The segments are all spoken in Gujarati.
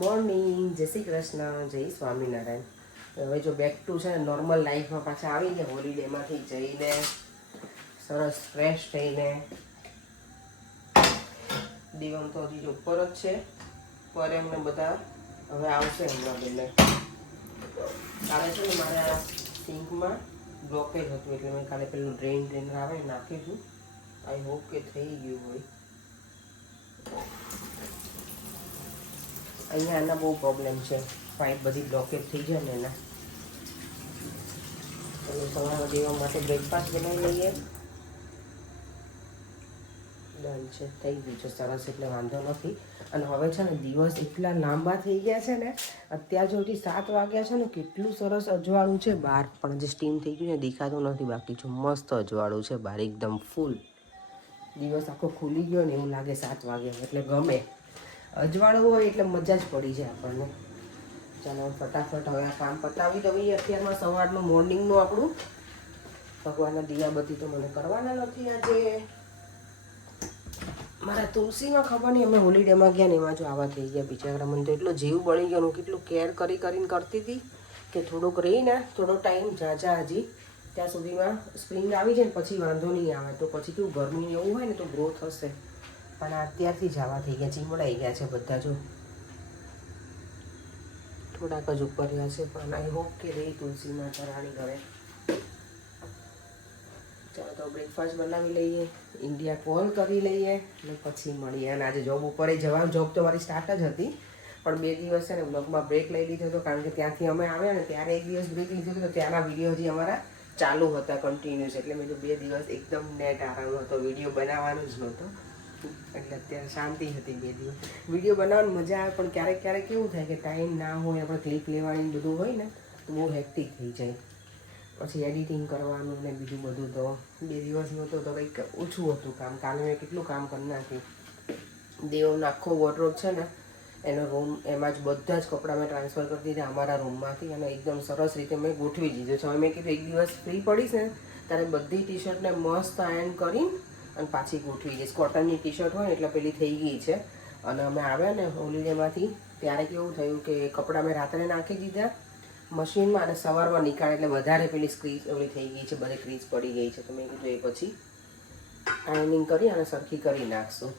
મોર્નિંગ, જય શ્રી કૃષ્ણ, જય સ્વામિનારાયણ. હવે જો બેક ટુ છે નોર્મલ લાઈફમાં પાછા આવી ગયા. હોલિડેમાંથી જઈને સરસ ફ્રેશ થઈને દીવમ તો હજી ઉપર જ છે. પર એમને બધા હવે આવશે હમણાં બેને. કાલે છે ને મારે આ સિંકમાં બ્લોકેજ હતું એટલે મેં કાલે પેલું ડ્રેન આવે નાખ્યું હતું. આઈ હોપ કે થઈ ગયું હોય. અહીંયા આના બહુ પ્રોબ્લેમ છે, પાઇપ બધી બ્લોકેજ થઈ જાય ને એના. એટલે સવારમાં દેવા માટે બ્રેકફાસ્ટ બનાવી લઈએ. ડન છે, થઈ ગયું છે સરસ, એટલે વાંધો નથી. અને હવે છે ને દિવસ એટલા લાંબા થઈ ગયા છે ને, અત્યાર સુધી 7 વાગ્યા છે ને, કેટલું સરસ અજવાળું છે બહાર, પણ જે સ્ટીમ થઈ ગયું ને દેખાતું નથી. બાકી જો મસ્ત અજવાળું છે બહાર, એકદમ ફૂલ. દિવસ આખો ખુલી ગયો ને એવું લાગે 7 વાગ્યા, એટલે ગમે. અજવાળું હોય એટલે મજા જ પડી જાય આપણને. ચાલો ફટાફટ હવે આ કામ પતાવી દઈએ. અત્યારમાં સવારનું મોર્નિંગનું આપણું ભગવાનના દિયાબત્તી તો મને કરવાના નથી આજે. મારા તુલસીમાં ખબર નહીં, અમે હોલિડેમાં ગયા ને એમાં જો આવા થઈ ગયા બિચારા. મને તો એટલો જીવ બળી ગયો, કેટલું કેર કરીને કરતી હતી કે થોડુંક રહીને થોડો ટાઈમ ઝાઝા હજી ત્યાં સુધીમાં સ્પ્રિંગ આવી જાય ને પછી વાંધો નહીં આવે. તો પછી કેવું ગરમી એવું હોય ને તો ગ્રો થશે. પણ અત્યારથી જ આવા થઈ ગયા, ચીમડાઈ ગયા છે બધા. જો થોડાક જ ઉપર રહ્યા છે, પણ આઈ હોપ કે રહી તુલસીમાં ધરાણી ઘરે. ચાલો તો બ્રેકફાસ્ટ બનાવી લઈએ, ઇન્ડિયા કોલ કરી લઈએ અને પછી મળીએ. અને આજે જોબ ઉપર જવાનું, જોબ તો મારી સ્ટાર્ટ જ હતી, પણ 2 દિવસ છે ને બ્લોગમાં બ્રેક લઈ લીધો હતો. કારણ કે ત્યાંથી અમે આવ્યા ને ત્યારે 1 દિવસ બ્રેક લીધો હતો, ત્યાંના વિડીયો હજી અમારા ચાલુ હતા કન્ટિન્યુઅસ. એટલે મેં તો 2 દિવસ એકદમ નેટ આરામ હતો, વિડીયો બનાવવાનું જ નહોતો. એટલે અત્યારે શાંતિ હતી 2 દિવસ. વિડીયો બનાવવાની મજા આવે, પણ ક્યારેક ક્યારેક કેવું થાય કે ટાઈમ ના હોય, આપણે ક્લિપ લેવાની બધું હોય ને તો બહુ હેક્ટિક થઈ જાય. પછી એડિટિંગ કરવાનું ને બીજું બધું. તો 2 દિવસનું તો કંઈક ઓછું હતું કામ. કાલે મેં કેટલું કામ કરી નાખ્યું. દેવનો આખો વોર્ડરોબ છે ને એનો રૂમ, એમાં જ બધા જ કપડાં મેં ટ્રાન્સફર કરી દીધા અમારા રૂમમાંથી, અને એકદમ સરસ રીતે મેં ગોઠવી દીધું છે. હવે મેં કીધું 1 દિવસ ફ્રી પડીશ ને ત્યારે બધી ટી શર્ટને મસ્ત આયર્ન કરી અને પાછી ગોઠવી દઈશ. કોટનની ટી શર્ટ હોય એટલે પેલી થઈ ગઈ છે. અને અમે આવ્યા ને હોલિડેમાંથી ત્યારે કેવું થયું કે કપડાં મેં રાત્રે નાખી દીધા મશીનમાં અને સવારમાં નીકાળે એટલે વધારે પેલી સ્ક્રીઝ ઓલી થઈ ગઈ છે, બધે ક્રીઝ પડી ગઈ છે. તો મેં કીધું એ પછી આયર્નિંગ કરી અને સરખી કરી નાખશું.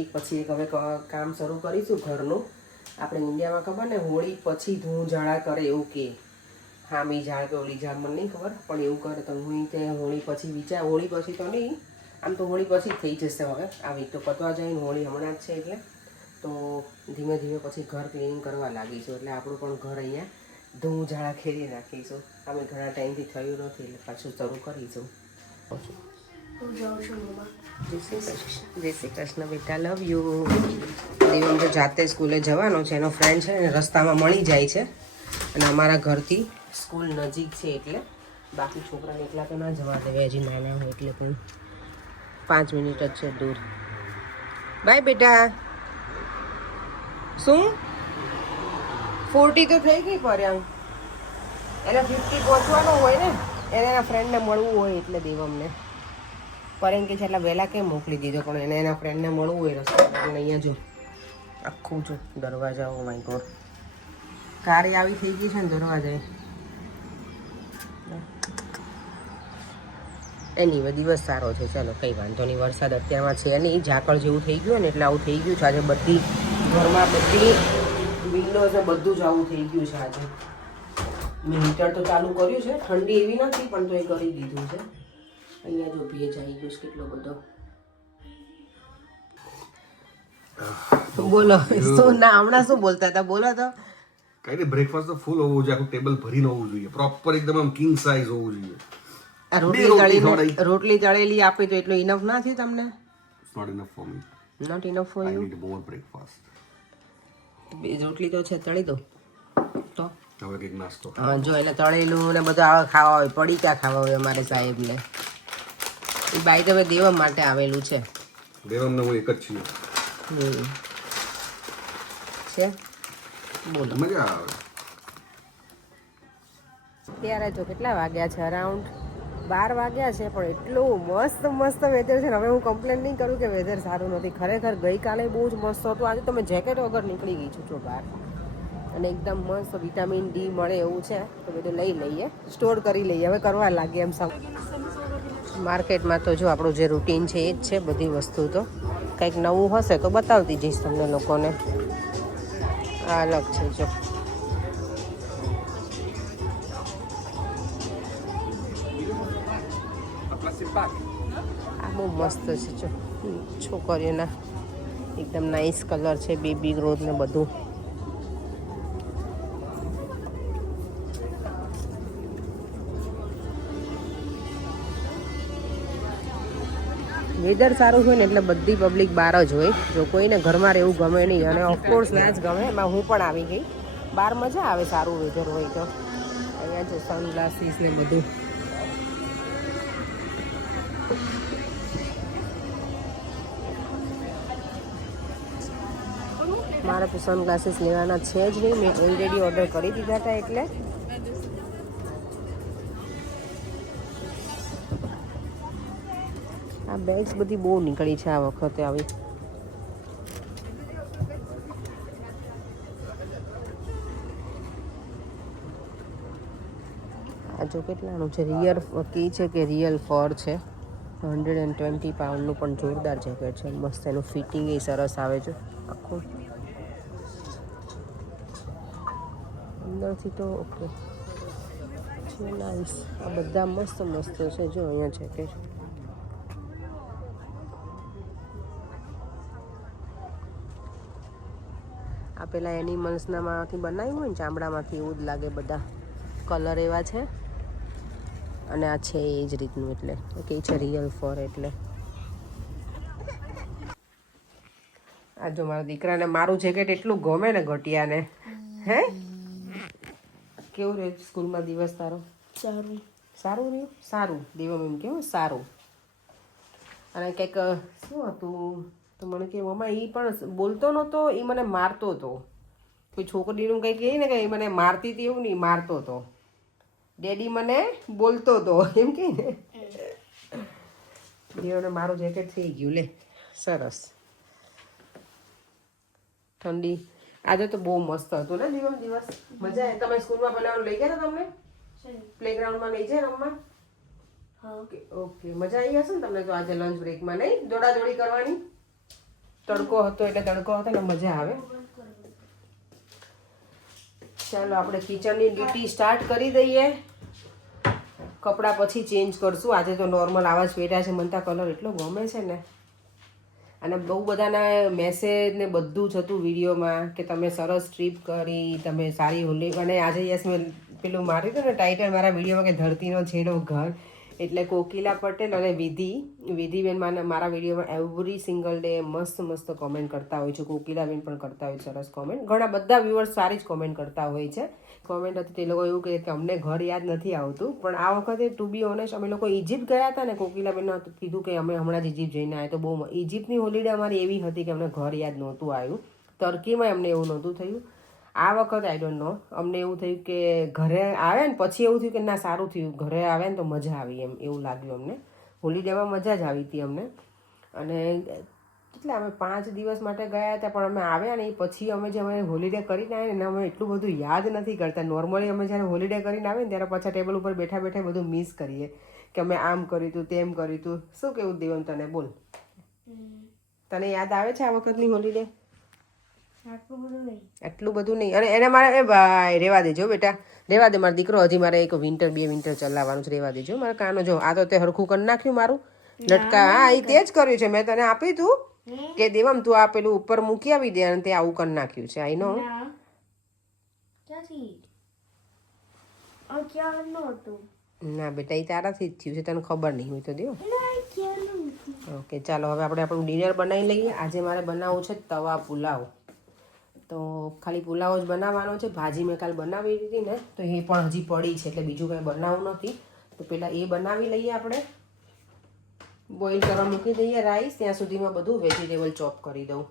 એક પછી એક હવે કામ શરૂ કરીશું ઘરનું. આપણે ઇન્ડિયામાં ખબર ને હોળી પછી ધૂળ ઝાડા કરે એવું કે, હામી ઝાડ કે ઓલી ઝાડ મને નહીં ખબર, પણ એવું કરે. તો હું તે હોળી પછી હોળી પછી તો નહીં, આમ તો હોળી પછી થઈ જશે. હવે આ વીક તો પતવા જાય, હોળી હમણાં જ છે. એટલે તો ધીમે ધીમે પછી ઘર ક્લીનિંગ કરવા લાગીશું. એટલે આપણું પણ ઘર અહીંયા ધૂળ ઝાડા ખેડી નાખીશું. અમે ઘણા ટાઈમથી થયું નથી એટલે પાછું શરૂ કરીશું. જય શ્રી કૃષ્ણ બેટા, લવ યુ. દીવમ તો જાતે સ્કૂલે જવાનો છે, એનો ફ્રેન્ડ છે ને રસ્તામાં મળી જાય છે. અને અમારા ઘરથી સ્કૂલ નજીક છે એટલે બાકી છોકરાને એકલા તો ના જવા દેવે, હજી નાના હોય એટલે. પણ 5 મિનિટ જ છે દૂર. બાય બેટા. શું 40 તો થઈ ગઈ પર્યાંગ, એને 50 પહોંચવાનું હોય ને, એને એના ફ્રેન્ડને મળવું હોય એટલે દેવમને. પર્યાંગ કે છે એટલે વહેલા કેમ મોકલી દીધો, પણ એને એના ફ્રેન્ડને મળવું હોય રસ્તા. પણ અહીંયા જો આખું જો દરવાજા, ઓ માય ગોડ, કારે આવી થઈ ગઈ છે ને દરવાજા. એની દિવસ સારો છે, ચાલો કંઈ વાંધો નહીં. વરસાદ અત્યારમાં છે નહીં, ઝાકળ જેવું થઈ ગયું ને એટલે આવું થઈ ગયું છે આજે. બધી ઘરમાં બધી વિન્ડોઝ બધું જ આવું થઈ ગયું છે આજે. મેં હીટર તો ચાલુ કર્યું છે, ઠંડી એવી નથી પણ તો એ કરી દીધું છે. અહીંયા જો ભેજ આવી ગયો છે કેટલો બધો. બોલો શું ના, હમણાં શું બોલતા હતા, બોલો તો. કઈ નહીં, બ્રેકફાસ્ટ તો ફૂલ હોવું જોઈએ, આખું ટેબલ ભરીને હોવું જોઈએ, પ્રોપર એકદમ આમ કિંગ સાઇઝ હોવું જોઈએ. આ રોટલી તળેલી આપી તો એટલું ઇનફ ના થયું તમને? It's not enough for me. Not enough for I you? need more breakfast. રોટલી તો છે, તળી દો તો. હવે કંઈક નાસ્તો. હા જો એને તળેલું ને બધું આવા ખાવા હોય, પડીકા ખાવા હોય અમારે સાહેબને. એ બાય ધ વે દેવમ માટે આવેલું છે. દેવમને હું એક જ છીએ. છે બોલો. મજા આવે. ત્યારે જો કેટલા વાગ્યા છે? અરાઉન્ડ 12 વાગ્યા છે પણ એટલું મસ્ત વેધર છે ને. હવે હું કમ્પ્લેન નહીં કરું કે વેધર સારું નથી. ખરેખર ગઈકાલે બહુ જ મસ્ત હતું. આજે તમે જેકેટ વગર નીકળી ગઈ છો બહાર અને એકદમ મસ્ત વિટામિન ડી મળે એવું છે તો બધું લઈ લઈએ, સ્ટોર કરી લઈએ. હવે કરવા લાગીએ એમ સમ. માર્કેટમાં તો જો આપણું જે રૂટીન છે એ જ છે. બધી વસ્તુ તો કંઈક નવું હશે તો બતાવતી જઈશ તમને લોકોને. આ અલગ છે જો. આ બહુ મસ્ત છે જો, છોકરીઓના એકદમ નાઇસ કલર છે, બેબી ગ્રોથ ને બધું. વેધર સારું હોય ને એટલે બધી પબ્લિક બહાર જ હોય. જો કોઈને ઘરમાં રહેવું ગમે નહીં અને ઓફકોર્સ ના જ ગમે. એમાં હું પણ આવી ગઈ. બહાર મજા આવે સારું વેધર હોય તો. અહીંયા જો સનગ્લાસીસ ને બધું. મારે તો સનગ્લાસીસ લેવાના છે જ નહીં. મેં ઓલરેડી ઓર્ડર કરી દીધા હતા એટલે. આ બેગ્સ બધી બહુ નીકળી છે આ વખતે આવી. આ જો કેટલાનું છે. રિયલ કી છે કે રિયલ ફર છે. 120 પાઉન્ડનું પણ જોરદાર જેકેટ છે. મસ્ત એનું ફિટિંગ એ સરસ આવે છે આખું. અંદરથી તો ઓકે છે, નાઈસ. આ બધા મસ્ત છે જો અહીંયા જેકેટ. આ પેલા એનિમલ્સનામાંથી બનાવ્યું હોય ને ચામડામાંથી એવું જ લાગે. બધા કલર એવા છે અને આ છે એ જ રીતનું. એટલે કે છે રિયલ ફર. એટલે આ જો મારા દીકરાને મારું જેકેટ એટલું ગમે ને ઘટિયાને. હે કેવું રહે સ્કૂલમાં દિવસ તારો? સારું રહ્યું. સારું દેવમ એમ કેવું સારું. અને કંઈક શું હતું તો મને કે મમ્મા એ પણ બોલતો નહોતો, એ મને મારતો હતો. કોઈ છોકરીનું કંઈ કહે ને કે એ મને મારતી હતી એવું નહીં, મારતો હતો. ડેડી મને બોલતો હતો એમ કે ને. દેવને મારું જેકેટ થઈ ગયું લે. સરસ. ઠંડી આજે તો બહુ મસ્ત હતું ને દિવસ. મજા આવે. તમે સ્કૂલમાં પેલા લઈ ગયા હતા તમને પ્લેગ્રાઉન્ડમાં લઈ જાય રમવા? ઓકે મજા આવી હશે ને તમને તો આજે લંચ બ્રેકમાં? નહીં દોડાદોડી કરવાની? તડકો હતો એટલે તડકો હતો ને મજા આવે. ચાલો આપણે કિચનની ડ્યુટી સ્ટાર્ટ કરી દઈએ. કપડાં પછી ચેન્જ કરશું. આજે તો નોર્મલ આવા જ પહેર્યા છે. મને તો કલર એટલો ગમે છે ને. અને બહુ બધાના મેસેજ ને બધું જ હતું વિડીયોમાં કે તમે સરસ ટ્રીપ કરી, તમે સારી હોલી. અને આજે યસ મેં પેલું માર્યું હતું ને ટાઇટલ મારા વિડીયોમાં કે ધરતીનો છેડો ઘર. એટલે કોકિલા પટેલ અને વિધિબેન મારા વિડીયોમાં એવરી સિંગલ ડે મસ્ત કોમેન્ટ કરતા હોય છે. કોકિલાબેન પણ કરતા હોય સરસ કોમેન્ટ. ઘણા બધા વ્યુઅર્સ સારી જ કોમેન્ટ કરતા હોય છે. કોમેન્ટ હતી તે લોકો એવું કહે કે અમને ઘર યાદ નથી આવતું. પણ આ વખતે ટુ બી ઓનેસ્ટ અમે લોકો ઇજિપ્ત ગયા હતા ને. કોકિલાબેન કીધું કે અમે હમણાં જ ઇજિપ્ત જઈને આવ્યા. તો બહુ ઇજિપ્તની હોલિડે અમારી એવી હતી કે અમને ઘર યાદ નહોતું આવ્યું. ટર્કીમાં અમને એવું નહોતું થયું. આ વખતે આઈ ડોન્ટ નો અમને એવું થયું કે ઘરે આવે ને પછી એવું થયું કે ના સારું થયું ઘરે આવે ને તો મજા આવી એમ એવું લાગ્યું અમને. હોલિડેમાં મજા જ આવી હતી અમને. અને એટલે અમે 5 દિવસ માટે ગયા હતા પણ અમે આવ્યા ને પછી અમે જે અમે હોલિડે કરીને આવ્યા ને અમે એટલું બધું યાદ નથી કરતા. નોર્મલી અમે જ્યારે હોલિડે કરીને આવીએ ને ત્યારે પાછા ટેબલ ઉપર બેઠા બધું મિસ કરીએ કે અમે આમ કર્યું હતું તેમ કર્યું હતું. શું કેવું દેવન તને? બોલ, તને યાદ આવે છે આ વખતની હોલિડે? એટલું બધું નહીં. અને એને મારે ભાઈ રેવા દેજો બેટા, રેવા દે મારો દીકરો. હજી મારે 2 વિન્ટર ચલાવવાનું છે. રેવા દેજો મારા કાનો. જો આ તો તે હરખું કરી નાખ્યું મારું લટકા. હા એ તે જ કર્યું છે. મેં તને આપી તું કે દેવમ તું આ પેલું ઉપર મૂકી આવી દે અને તે આવું કરી નાખ્યું છે. આઈ નો. ના બેટા એ તારાથી જ થયું છે, તને ખબર નહીં હોય તો દેવ. ઓકે ચાલો હવે આપણે આપણું ડિનર બનાવી લઈએ. આજે મારે બનાવવું છે તવા પુલાવ. તો ખાલી પુલાવ જ બનાવવાનો છે. ભાજી મેં કાલ બનાવી દીધી ને તો એ પણ હજી પડી છે એટલે બીજું કંઈ બનાવવું નથી. તો પહેલાં એ બનાવી લઈએ આપણે. બોઇલ કરવા મૂકી દઈએ રાઈસ. ત્યાં સુધીમાં બધું વેજીટેબલ ચોપ કરી દઉં.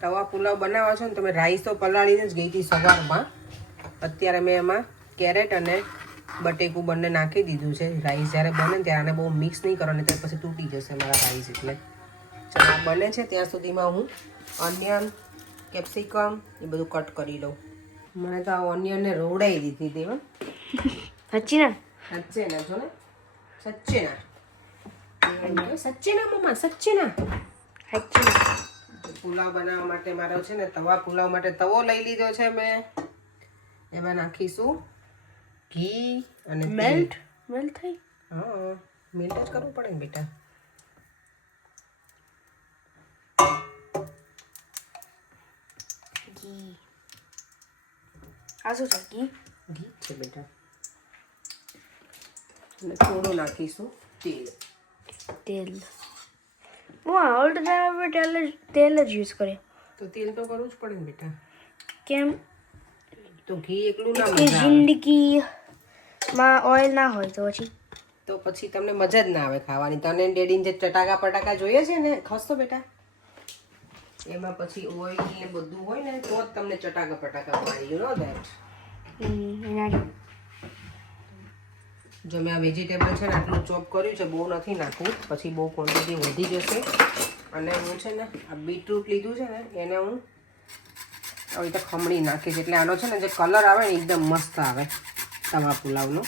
તવા પુલાવ બનાવવા છો ને તમે રાઈસ તો પલાળીને જ ગઈ હતી સવારમાં. અત્યારે મેં એમાં કેરેટ અને બટેકું બંને નાખી દીધું છે. રાઈસ જ્યારે બને ને ત્યારે આને બહુ મિક્સ નહીં કરવાની, તો પછી તૂટી જશે મારા રાઈસ. એટલે ચાલો બને છે ત્યાં સુધીમાં હું ઓનિયન, કેપ્સિકમ એ બધું કટ કરી લઉં. મને તો આ ઓનિયનને રોવડાવી દીધી હતી. સાચી ના સચ્ચે ના જો ને, સચ્ચે ના મમ્મા, સચ્ચે ના. સાચી ના. પુલાવ બનાવવા માટે મારો છે ને પુલાવ માટે તવો લઈ લીધો છે મેં. એમાં નાખીશું ઘી અને મેલ્ટ થઈ. હા, મેલ્ટ જ કરવું પડે ને બેટા. ઘી આ શું છે? ઘી છે બેટા. અને થોડું નાખીશું તેલ. હું ઓલ ટાઈમ તેલ જ યુઝ કરે. તો તેલ તો કરવું જ પડે ને બેટા. કેમ? તો ઘી એકલું ના કે મજા આવે. જિંદગીમાં ઓઇલ ના હોય તો પછી તમને મજા જ ના આવે ખાવાની. તને ડેડીને જે ચટાકા પટાકા જોઈએ છે ને, ખસતો બેટા, એમાં પછી ઓઇલ ને બધું હોય ને તો જ તમને ચટાકા પટાકા મળે. You know that. જો મેં આ વેજીટેબલ છે ને આટલું ચોપ કર્યું છે, બહુ નથી નાખવું, પછી બહુ ક્વોન્ટિટી વધી જશે. અને હું છે ને આ બીટરૂટ લીધું છે ને એને હું આવી રીતે ખમણી નાખીશ, એટલે આનો છે ને જે કલર આવે ને એકદમ મસ્ત આવે તવા પુલાવનો.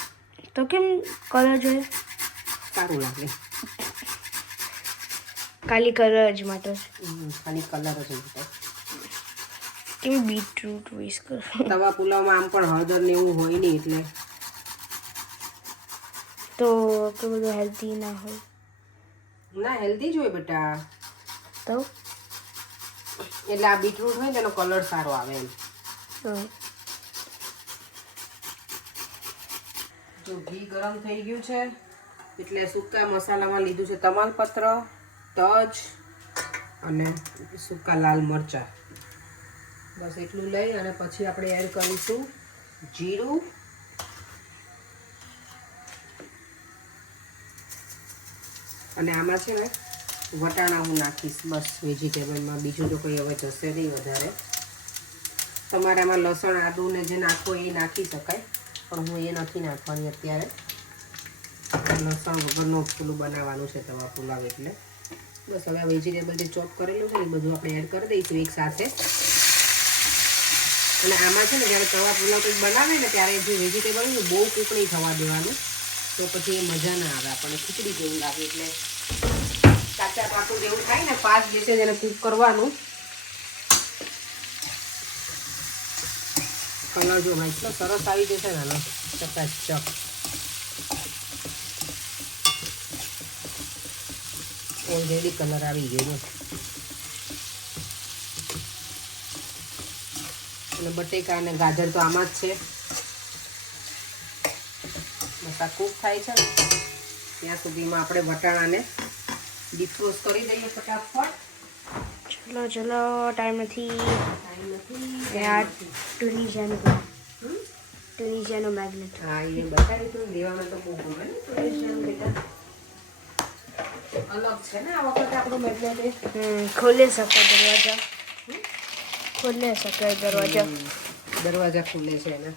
તો કેમ કલર જોઈએ? સારું લાગે. ખાલી કલર જ માટે. ખાલી કલર જ હોય. કેમ બીટરૂટ વેસ્ટ કરો? તવા પુલાવમાં આમ પણ હળદર ને એવું હોય નહીં, એટલે તો કે બધું હેલ્ધી ના હોય. ના, હેલ્ધી જ હોય બેટા. તો એટલે આ બીટરૂટ હોય ને એનો કલર સારો આવે એમ. જો ઘી ગરમ થઈ ગયું છે એટલે સૂકા મસાલામાં લીધું છે તમાલપત્ર, તજ અને સૂકા લાલ મરચાં. બસ એટલું લઈ અને પછી આપણે એડ કરીશું જીરું, અને આમાં છે ને વટાણા હું નાખીશ બસ વેજીટેબલમાં. બીજું તો કંઈ હવે જશે નહીં વધારે. તમારે આમાં લસણ, આદુ ને જે નાખવો એ નાખી શકાય, પણ હું એ નથી નાખવાની અત્યારે. લસણ વગરનું પેલું બનાવવાનું છે તવા પુલાવ, એટલે બસ હવે આ વેજીટેબલ જે ચોપ કરેલું છે એ બધું આપણે એડ કરી દઈશું એક સાથે. અને આમાં છે ને જ્યારે તવા પુલાવ કંઈક બનાવે ને ત્યારે જે વેજીટેબલ હોય ને બહુ કૂક નહીં થવા દેવાનું, તો પછી એ મજા ના આવે, આપણને ખીચડી જેવું લાગે. એટલે કાચા પાકું જેવું થાય ને 5 દિવસે જ એને કૂક કરવાનું. કલર જો ભાઈ એટલો સરસ આવી જશે ને આનો, ચકાચક. ઓલરેડી કલર આવી ગયો. અને બટેકા અને ગાજર તો આમાં જ છે. મસા કૂક થાય છે ને ત્યાં સુધીમાં આપણે વટાણાને ડીફ્રોઝ કરી દઈએ ફટાફટ. ચલો ટાઈમ નથી. ટુનિશિયાનો મેગ્નેટ. હા, એ બતાવી તું લેવામાં તો બહુ ગમે ને ટુનિશિયાનું બેટા. અલગ છે ને આ વખતે આપણું મેગ્નેટ. ખોલે શકે દરવાજા. દરવાજા ખુલે છે એને.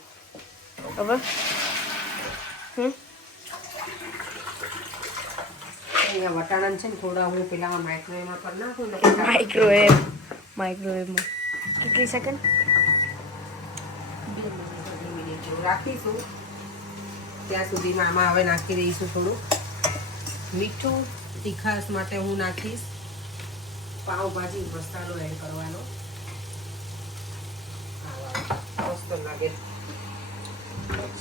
હવે અહીંયા વટાણા છે ને થોડા હું પેલામાં માઇક્રોવેવમાં કરી નાખું. માઇક્રોવેવમાં કેટલી સેકન્ડ? 2 મિનિટ જેવું રાખીશું. ત્યાં સુધીમાં આમાં હવે નાખી દઈશું થોડું મીઠું. તીખાસ માટે હું નાખીશ પાવભાજી મસાલો એડ કરવાનો. મસ્ત લાગે.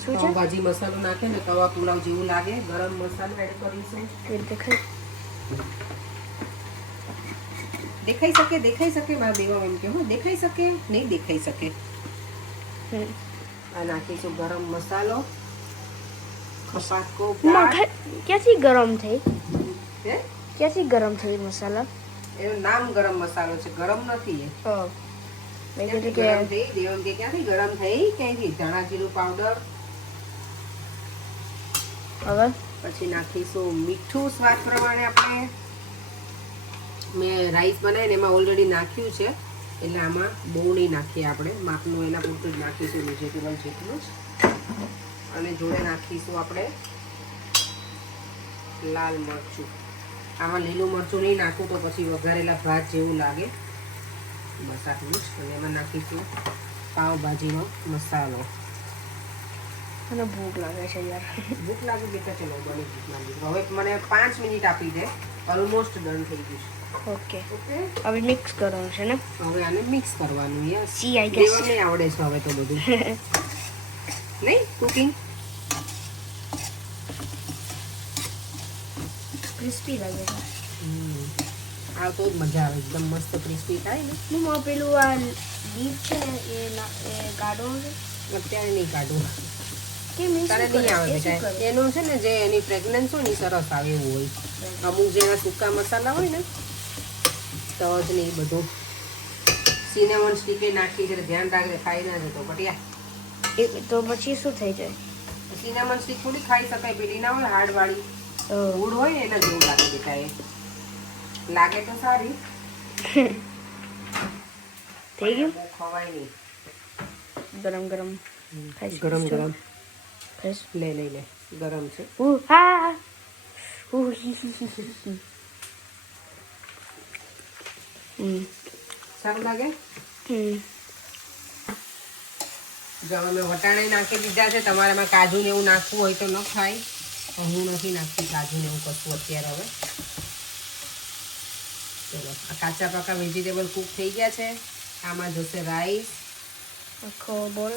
પાવભાજી મસાલો નાખે ને તવા પુલાવ જેવું લાગે. ગરમ મસાલો એડ કરીશું. દેખાઈ શકે મારા બેવા એમ કે હું દેખાઈ શકે નહીં દેખાઈ શકે. આ નાખીશું ગરમ મસાલો. ક્યાંથી ગરમ થઈ મસાલા? એનું નામ ગરમ મસાલો છે, ગરમ નથી એ. ક્યાંથી ગરમ થઈ ક્યાંથી ધાણા જીરું પાવડર. હવે પછી નાખીશું મીઠું સ્વાદ પ્રમાણે. આપણે મેં રાઈસ બનાવીને એમાં ઓલરેડી નાખ્યું છે, એટલે આમાં બહુ નહીં નાખીએ આપણે. માપનું એના પૂરતું જ નાખીશું વેજીટેબલ જેટલું જ. અને જોડે નાખીશું આપણે લાલ મરચું. આમાં લીલું મરચું નહીં નાખું તો પછી વઘારેલા ભાત જેવું લાગે. બસ આટલું જ. અને એમાં નાખીશું પાવભાજીનો મસાલો. મને ભૂખ લાગે છે યાર. ભૂખ લાગે બેટા? ચલો બની ભૂખ લાગી. હવે મને 5 મિનિટ આપી દે. ઓલમોસ્ટ ડન થઈ ગયું છે. ઓકે, ઓકે, હવે મિક્સ કરવાનું છે ને? હવે આને મિક્સ કરવાનું. Yes, see I guess. દેવાને આવડે છે હવે તો બધું. નહીં કુકિંગ ક્રિસ્પી લાગે છે. આ તો જ મજા આવે. એકદમ મસ્ત ક્રિસ્પી થાય ને. હું પેલું આ લીફ છે ને એ ગાઢો છે. અત્યારે નહીં કાઢું. કેમ એ તારે શું નહીં આવે કરે? એ શું બેટા. કરે? એનું છે ને જે એની ફ્રેગ્રન્સ હોય ને એ સરસ આવે એવું હોય. અમુક જેના સૂકા મસાલા હોય ને તો જ નહીં બધું. સિનેમન સ્ટીકે નાખી છે ધ્યાન રાખજે ખાઈ ના જતો બટિયા. તો પછી શું થઈ જાય? સિનેમન સ્ટીક થોડી ખાઈ શકાય. પેલી ના હોય હાર્ડ વાળી ગુડ હોય ને એના જેવું લાગે બેટા. એ લાગે તો સારી, થઈ ગયું. બહુ ખવાય નહીં. ગરમ ગરમ ખાઈશ. ગરમ ગરમ ખાઈશ. લે લઈ લે. ગરમ છે. હા હી હી હી. સારું લાગે. હમ. જો અમે વટાણા નાખી દીધા છે. તમારામાં કાજુ ને એવું નાખવું હોય તો ન ખાય. હું નથી નાખતી કાજુ ને એવું કશું અત્યારે. હવે ચલો, આ કાચા પાકા વેજીટેબલ કૂક થઈ ગયા છે. આમાં જશે રાઈસ. આખો બોલ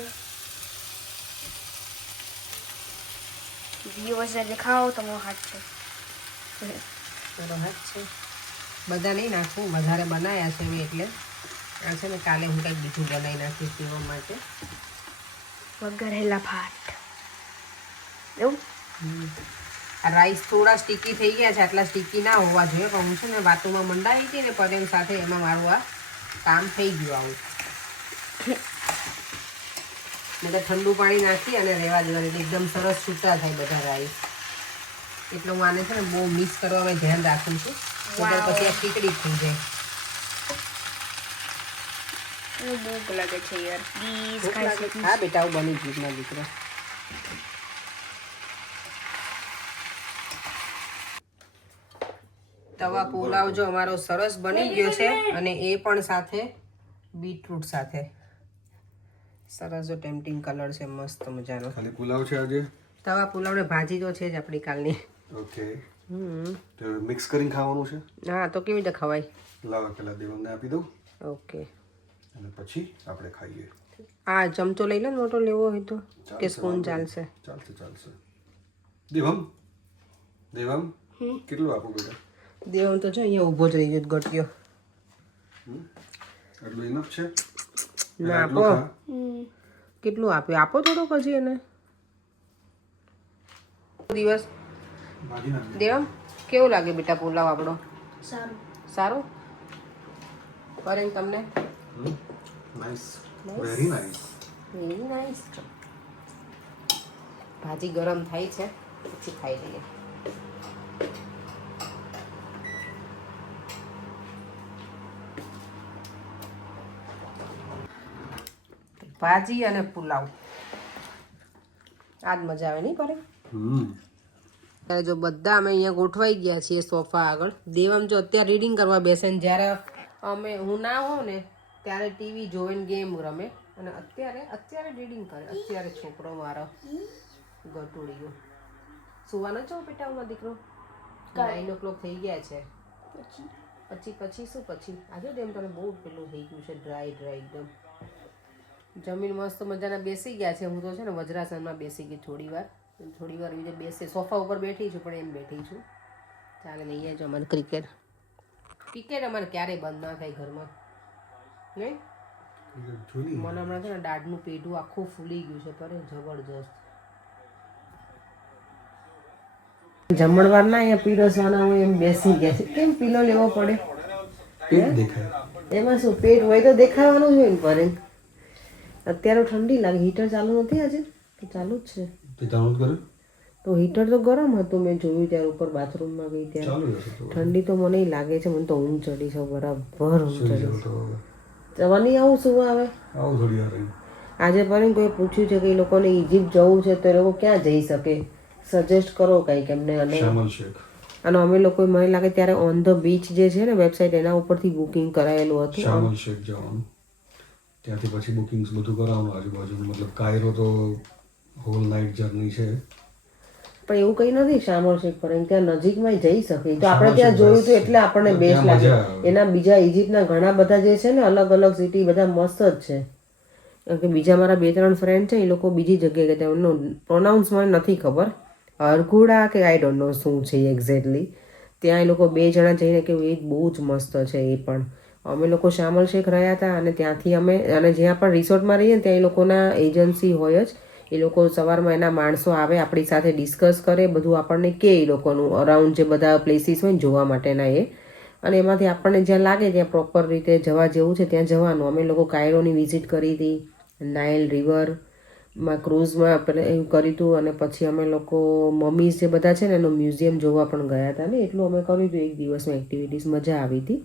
દિવસ આજે ખાઓ તમારો હાથ છે. ચલો હાથ છે. બધા નહીં નાખવું, વધારે બનાવ્યા છે મેં એટલે. આ છે ને કાલે હું કંઈક બીજું બનાવી નાખીશ પીવા માટે. વઘારેલા ભાત એવું. આ રાઈસ થોડા સ્ટીકી થઈ ગયા છે. આટલા સ્ટીકી ના હોવા જોઈએ, પણ હું છે ને વાતોમાં મંડાવી હતી ને પરેમ સાથે, એમાં મારું આ કામ થઈ ગયું આવું. મેં તો ઠંડુ પાણી નાખી અને રહેવા દેવા એટલે એકદમ સરસ છૂટા થાય બધા રાઈસ. એટલે હું આને છે ને બહુ મિક્સ કરવામાં ધ્યાન રાખું છું. પછી આ ખીચડી થઈ જાય. ભૂખ લાગે છે યાર. પ્લીઝ ભૂખ લાગે? ખાઈ હા બેટા, આવું બની ગયું ના દીકરો. તવા પુલાવ જો અમારો સરસ બની ગયો છે. અને એ પણ સાથે બીટરૂટ સાથે. સરસ જો ટેમ્પટિંગ કલર છે, મસ્ત મજાનો. ખાલી પુલાવ છે આજે. તવા પુલાવ ને ભાજી તો છે જ આપણી કાલની. ઓકે, તો મિક્સ કરીને ખાવાનું છે. હા, તો કેવી રીતે ખવાય? લાવ પેલા દેવમને આપી દઉં ઓકે. અને પછી આપણે ખાઈએ. આ ચમચો લઈ લે, મોટો લેવો હોય તો, કે સ્પૂન ચાલશે? ચાલશે ચાલશે. દેવમ દેવમ કેટલું આપું બેટા? દેવમ તો જો અહીંયા ઊભો જ રહી ગયો ગટ્યો. આટલું ઇનફ છે? ના આપો. કેટલું આપ્યું? આપો થોડોક હજી એને. દિવસ દેવમ કેવું લાગે બેટા પુલાવ આપણો? સારું. સારું. કરેન તમને? Nice, very nice. Very nice. ભાજી ગરમ થાય છે, પછી ખાઈ લઈએ. ભાજી અને પુલાવ આજ મજા આવે નહીં કરે? ત્યારે જો બધા અમે અહીંયા ગોઠવાઈ ગયા છીએ સોફા આગળ. દેવમ જો અત્યારે રીડિંગ કરવા બેસે ને જ્યારે અમે હું ના હોઉં ને ત્યારે ટીવી જોઈને ગેમ રમે. અને અત્યારે રીડિંગ કરે. અત્યારે છોકરો મારો ગટુડીયો. સુવાનો છો બેટા ઉમા દીકરો? 9 o'clock થઈ ગયા છે. પછી શું પછી? આજે એમ તને બહુ પેલું થઈ ગયું છે, ડ્રાય એકદમ. જમીન મસ્ત મજાના બેસી ગયા છે. હું તો છે ને વજ્રાસનમાં બેસી ગઈ થોડી વાર બીજે બેસે. સોફા ઉપર બેઠી છું, પણ એમ બેઠી છું. ચાલે લઈએ જો અમારે ક્રિકેટ અમારે ક્યારેય બંધ ના થાય ઘરમાં, નહીં? મને હમણાં છે ને દાઢનું પેઢું આખું ફૂલી ગયું છે, પર જબરજસ્ત. જમણવારના અહીંયા પીરસવાના હોય એમ બેસી ગયા છે. કેમ પીલો લેવો પડે? એમાં શું પેટ હોય તો દેખાવાનું જ હોય ને પરે. અત્યારે ઠંડી લાગે. હીટર ચાલુ નથી આજે? તો ચાલુ જ છે. તો હીટર તો ગરમ હતું, મેં જોયું ત્યારે ઉપર બાથરૂમમાં ગઈ ત્યારે. ઠંડી તો મને લાગે છે. મને તો ઊંઘ ચડી છે, બરાબર ઊંઘ ચડી. જવાની આવું શું આવે? આજે પણ કોઈ પૂછ્યું છે કે એ લોકોને ઇજિપ્ત જવું છે તો એ લોકો ક્યાં જઈ શકે, સજેસ્ટ કરો કંઈક એમને. અને અમે લોકો મને લાગે ત્યારે ઓન ધ બીચ જે છે ને વેબસાઇટ એના ઉપરથી બુકિંગ કરાયેલું હતું. શામલ શેખ જવાનું, ત્યાંથી પછી બુકિંગ્સ બધું કરાવવાનું આજુબાજુ. મતલબ કાયરો તો હોલ નાઇટ જર્ની છે. પણ એવું કંઈ નથી શામલ શેખ પર, ત્યાં નજીકમાં જઈ શકે. તો આપણે ત્યાં જોયું હતું એટલે આપણને બેસ્ટ લાગે. એના બીજા ઇજિપ્તના ઘણા બધા જે છે ને અલગ અલગ સિટી બધા મસ્ત જ છે. કારણ કે બીજા મારા 2-3 ફ્રેન્ડ છે એ લોકો બીજી જગ્યાએ ગયા, એમનું પ્રોનાઉન્સ મને નથી ખબર, અરઘુડા કે આઈ ડોન્ટ નો શું છે એક્ઝેક્ટલી. ત્યાં એ લોકો 2 જણા જઈને કે એ બહુ જ મસ્ત છે એ પણ. અમે લોકો શામલ શેખ રહ્યા હતા અને ત્યાંથી અમે અને જ્યાં પણ રિસોર્ટમાં રહીએ ને ત્યાં એ લોકોના એજન્સી હોય જ. એ લોકો સવારમાં એના માણસો આવે આપણી સાથે ડિસ્કસ કરે, બધું આપણને કે એ લોકોનું અરાઉન્ડ જે બધા પ્લેસીસ હોય ને જોવા માટેના એ. અને એમાંથી આપણને જ્યાં લાગે ત્યાં પ્રોપર રીતે જવા જેવું છે ત્યાં જવાનું. અમે લોકો કાયરોની વિઝિટ કરી હતી, નાઇલ રિવરમાં ક્રૂઝમાં આપણે એવું કર્યું હતું. અને પછી અમે લોકો મમીઝ જે બધા છે ને એનું મ્યુઝિયમ જોવા પણ ગયા હતા ને. એટલું અમે કર્યું હતું એક દિવસમાં એક્ટિવિટીઝ, મજા આવી હતી.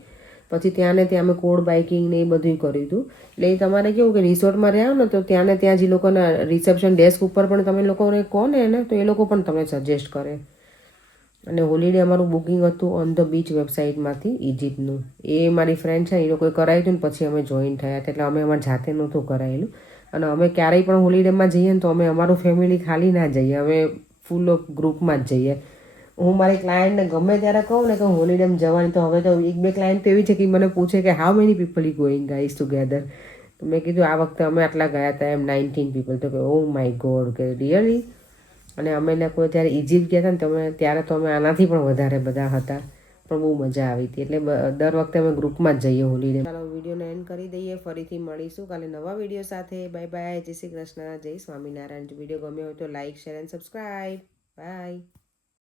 પછી ત્યાં ને ત્યાં અમે કોડ બાઇકિંગ ને એ બધું કર્યું હતું. એટલે એ તમારે કેવું કે રિસોર્ટમાં રહ્યા ને તો ત્યાં ને ત્યાં જે લોકોના રિસેપ્શન ડેસ્ક ઉપર પણ તમે લોકોને કહો ને તો એ લોકો પણ તમને સજેસ્ટ કરે. અને હોલિડે અમારું બુકિંગ હતું ઓન ધ બીચ વેબસાઇટમાંથી ઇજિપ્તનું. એ મારી ફ્રેન્ડ છે એ લોકોએ કરાવ્યું હતું ને પછી અમે જોઈન થયા હતા. એટલે અમે અમારી જાતે નહોતું કરાયેલું. અને અમે ક્યારેય પણ હોલિડેમાં જઈએ ને તો અમે અમારું ફેમિલી ખાલી ના જઈએ, અમે ફૂલ ઓફ ગ્રુપમાં જ જઈએ. હું મારી ક્લાયન્ટને ગમે ત્યારે કહું ને કે હું હોલિડેમાં જવાની, તો હવે તો 1-2 ક્લાયન્ટ તો એવી છે કે મને પૂછે કે how many people e going guys together. તો મેં કીધું આ વખતે અમે આટલા ગયા હતા એમ 19 પીપલ. તો કે ઓ માય ગોડ, કે રિયલી. અને અમે લોકો જ્યારે ઇજિપ્ત ગયા હતા ને ત્યારે તો અમે આનાથી પણ વધારે બધા હતા, પણ બહુ મજા આવી હતી. એટલે દર વખતે અમે ગ્રુપમાં જ જઈએ હોલિડે. ચાલો વિડીયોને એન્ડ કરી દઈએ, ફરીથી મળીશું કાલે નવા વિડીયો સાથે. બાય બાય, જય શ્રી કૃષ્ણ, જય સ્વામિનારાયણ. જો વિડીયો ગમ્યો હોય તો like, share and subscribe. By.